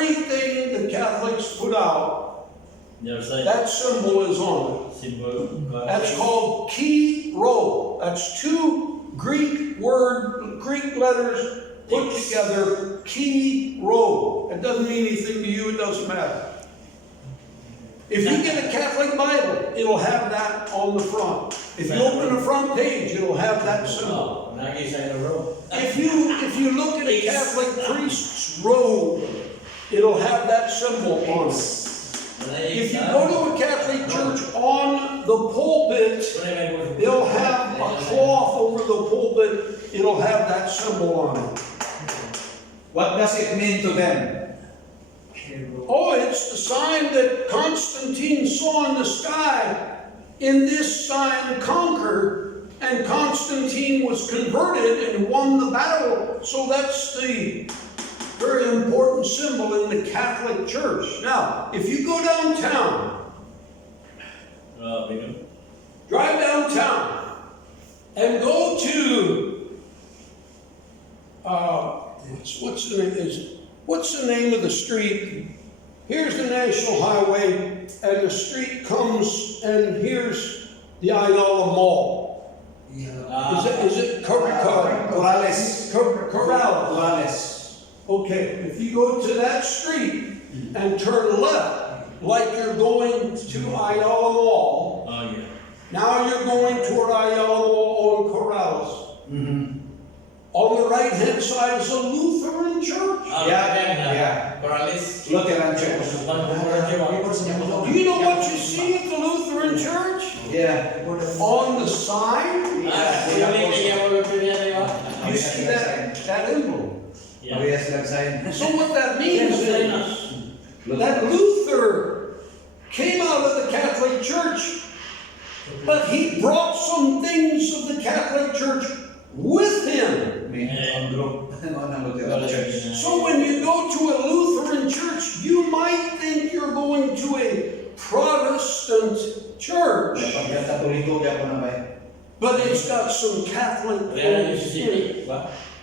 everything the Catholics put out, that symbol is on it. That's called chi rho. That's two Greek letters put together, chi rho. It doesn't mean anything to you, it doesn't matter. If you get a Catholic Bible, it'll have that on the front. If you open the front page, it'll have that symbol. If you look at a Catholic priest's robe, it'll have that symbol on it. If you go to a Catholic church, on the pulpit, they'll have a cloth over the pulpit, it'll have that symbol on it. What does it mean to them? Oh, it's the sign that Constantine saw in the sky. In this sign conquer, and Constantine was converted and won the battle. So that's the very important symbol in the Catholic Church. Now, if you go downtown, drive downtown, and go to, what's the name of the street? Here's the National Highway, and the street comes, and here's the Ayala Mall. Is it Corrales. Corrales. Okay, if you go to that street and turn left, like you're going to Ayala Mall, now you're going toward Ayala Mall on Corrales. Mm-hmm. On the right-hand side is a Lutheran church. Lutheran church. Do you know what you see at the Lutheran church? Yeah. On the sign, you see that emblem. So what that means is that Luther came out of the Catholic Church, but he brought some things of the Catholic Church with him. So when you go to a Lutheran church, you might think you're going to a Protestant church, but it's got some Catholic things in it.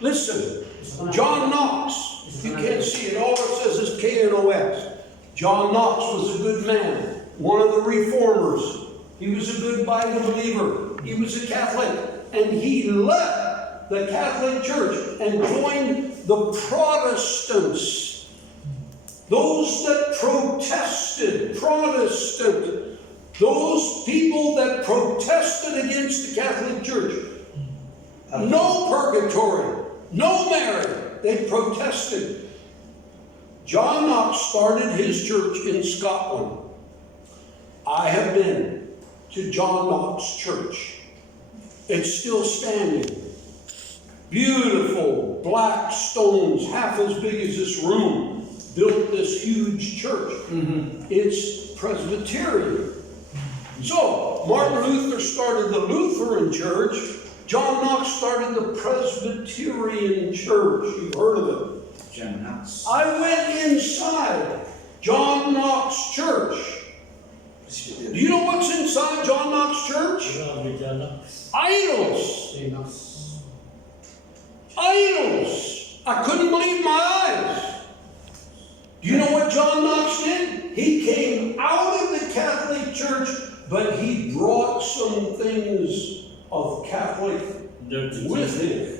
Listen, John Knox, you can't see it, all it says is K-N-O-X. John Knox was a good man, one of the reformers. He was a good Bible believer. He was a Catholic, and he left the Catholic Church and joined the Protestants. Those that protested, Protestant, those people that protested against the Catholic Church. No purgatory, no marriage. They protested. John Knox started his church in Scotland. I have been to John Knox Church. It's still standing. Beautiful black stones, half as big as this room, built this huge church. It's Presbyterian. So, Martin Luther started the Lutheran church. John Knox started the Presbyterian church. You've heard of it. John Knox. I went inside John Knox church. Do you know what's inside John Knox church? Idols. Idols! I couldn't believe my eyes. Do you know what John Knox did? He came out of the Catholic Church, but he brought some things of Catholic with him.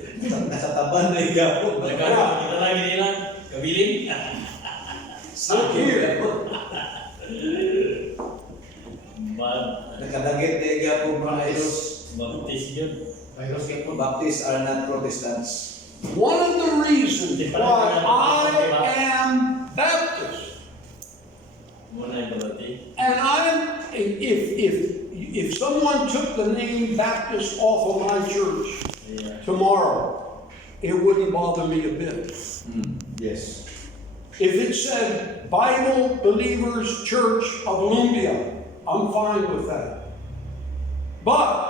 So here. Baptists are not Protestants. One of the reasons why I am Baptist, and if someone took the name Baptist off of my church tomorrow, it wouldn't bother me a bit. Yes. If it said Bible Believers Church of Lumbia, I'm fine with that. But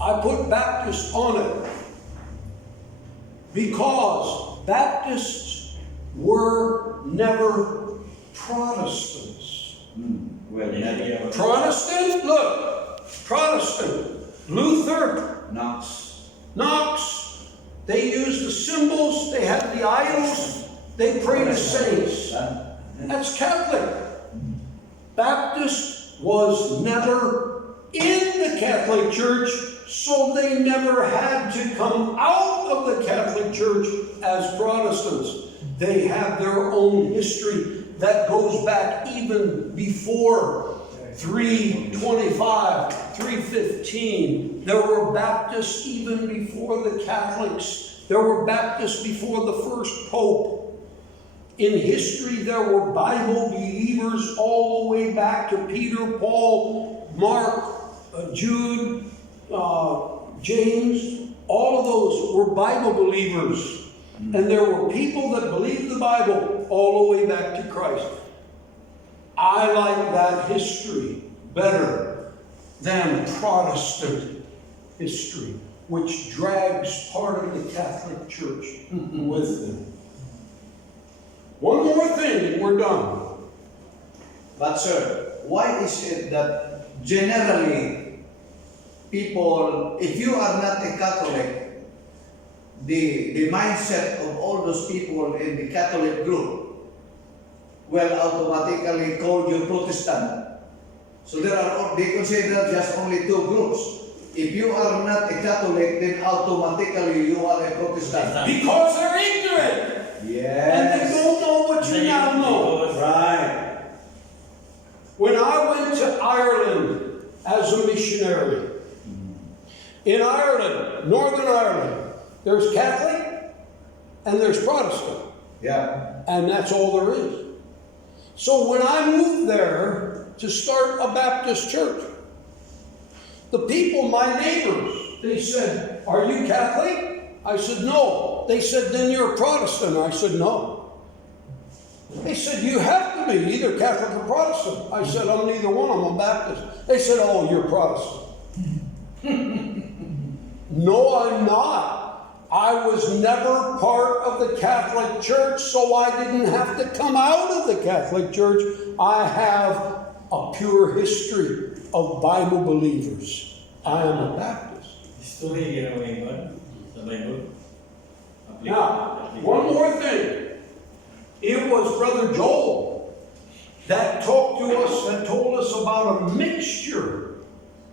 I put Baptist on it because Baptists were never Protestants. Protestant, look, Protestant, Luther, Knox, they used the symbols, they had the idols, they prayed to saints. That's Catholic. Baptist was never in the Catholic Church, so they never had to come out of the Catholic Church as Protestants. They have their own history that goes back even before 325, 315. There were Baptists even before the Catholics. There were Baptists before the first Pope. In history, there were Bible believers all the way back to Peter, Paul, Mark, Jude, James. All of those were Bible believers. And there were people that believed the Bible all the way back to Christ. I like that history better than Protestant history, which drags part of the Catholic Church with them. One more thing and we're done. But sir, why is it that generally people, if you are not a Catholic, the mindset of all those people in the Catholic group will automatically call you Protestant. So they consider just only two groups. If you are not a Catholic, then automatically you are a Protestant. Because they're ignorant. Yes. And they don't know what you now know. Right. When I went to Ireland as a missionary, in Ireland, Northern Ireland, there's Catholic and there's Protestant. Yeah. And that's all there is. So when I moved there to start a Baptist church, the people, my neighbors, they said, "Are you Catholic?" I said, "No." They said, "Then you're a Protestant." I said, "No." They said, "You have to be either Catholic or Protestant." I said, "I'm neither one, I'm a Baptist." They said, "Oh, you're Protestant." No, I'm not. I was never part of the Catholic Church, so I didn't have to come out of the Catholic Church. I have a pure history of Bible believers. I am a Baptist. Now, one more thing. It was Brother Joel that talked to us and told us about a mixture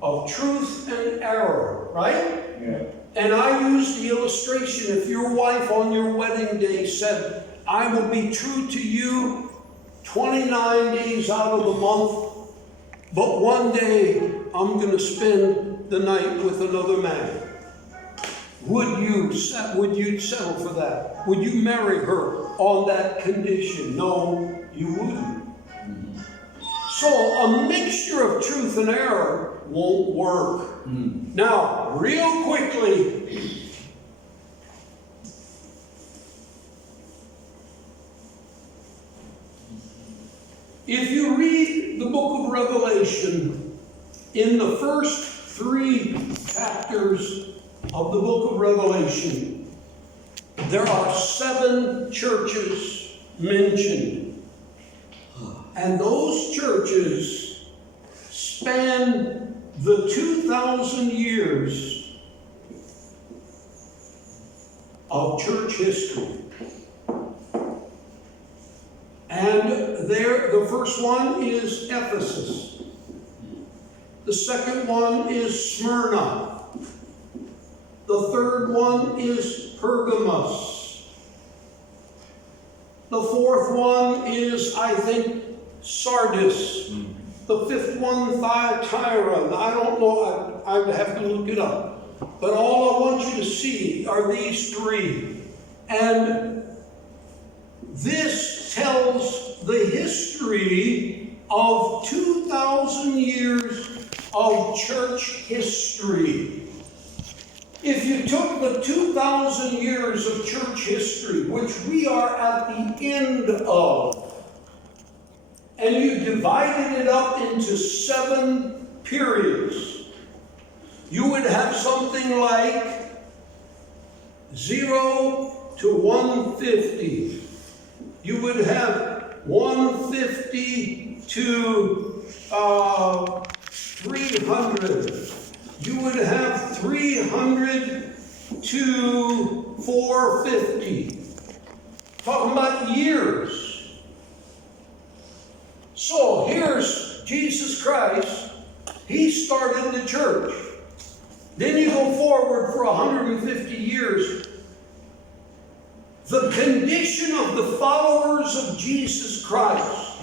of truth and error, right? Yeah. And I used the illustration, if your wife on your wedding day said, "I will be true to you 29 days out of the month, but one day I'm going to spend the night with another man." Would you settle for that? Would you marry her on that condition? No, you wouldn't. So a mixture of truth and error won't work. Now, real quickly, if you read the book of Revelation, in the first 3 chapters of the book of Revelation, there are 7 churches mentioned. And those churches span the 2,000 years of church history. And the first one is Ephesus. The second one is Smyrna. The third one is Pergamos. The fourth one is, I think, Sardis. The fifth one, Thyatira. I don't know, I have to look it up. But all I want you to see are these 3. And this tells the history of 2,000 years of church history. If you took the 2,000 years of church history, which we are at the end of, and you divided it up into 7 periods, you would have something like 0 to 150. You would have 150 to 300. You would have 300 to 450. Talking about years. started the church. Then you go forward for 150 years. The condition of the followers of Jesus Christ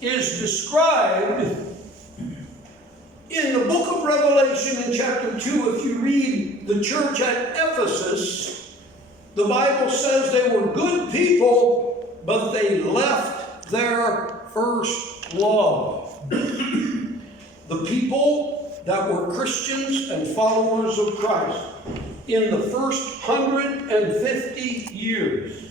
is described in the book of Revelation in chapter 2. If you read the church at Ephesus, the Bible says they were good people, but they left their first love. The people that were Christians and followers of Christ in the first 150 years